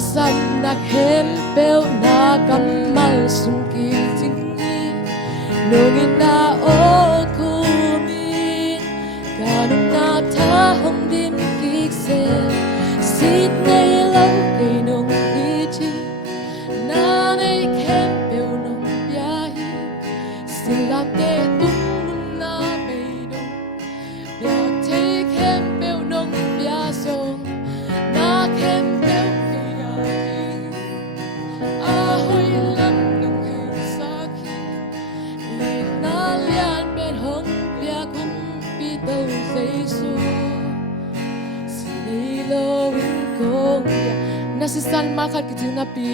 san na khem pel na kamal sum ki tingi nongin na o kumin kanum na tha hong dim ki se sit nei lo ke nong ni chi na nei khem pel nong bia hi silam te tum num na me dong bia te khem pel nong bia song na khem pel ke ya a hoi lam nong he sa khi le na lian ben hong bia kum pi do sei su si nei lo win kong ya na si san ma khat ki ting na pi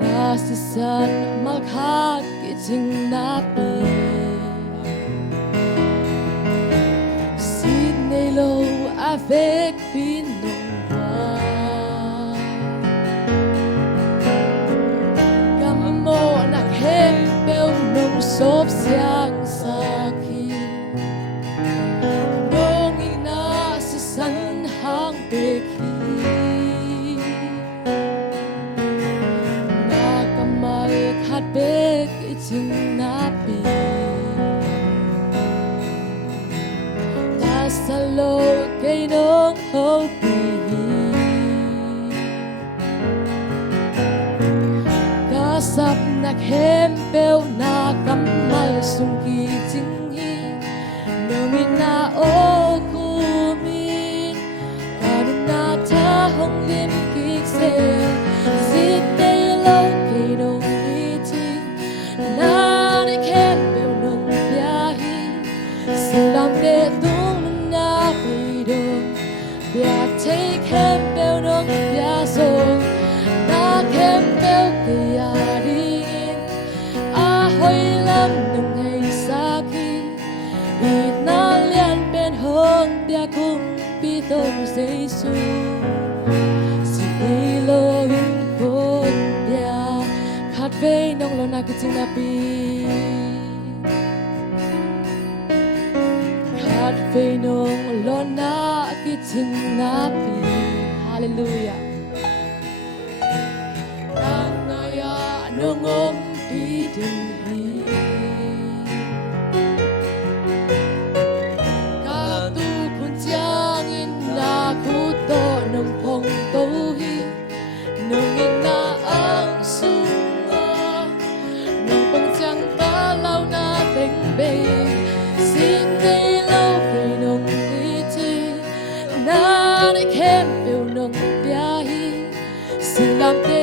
na si san ma khat ki ting na pi si nei lo avec pin nong wa gam mo na khem pel nong sop siang sa ki nong ina si san hang pe ki na kamal khat pe ki ting na pi ta salo ke nong ho pi ka sap na khem pel na kamal sum ki ting hi nong ina o kumin kanum na tha hong lim ki se sit nei lo ke nong ni chi na ne khem pel nong bia hi silam te tung na pi do bia te khem pel nong bia so na khem pel ke ya din a hoi lam nong hei sa khi i na lian ben hong bia kum pi tong sei su si nei lo in kon bia khat ve nong lo na ki ting na pi khat ve nong lo na ki ting na pi hallelujah na ya nong om pi ding hi ka tu kun chiang in na khu to nong phong to hi nong in na ang su ngo nong pang chang ta lau na teng be sin nei lo ke nong ni chi na ne khem pel nong bia hi sin lam te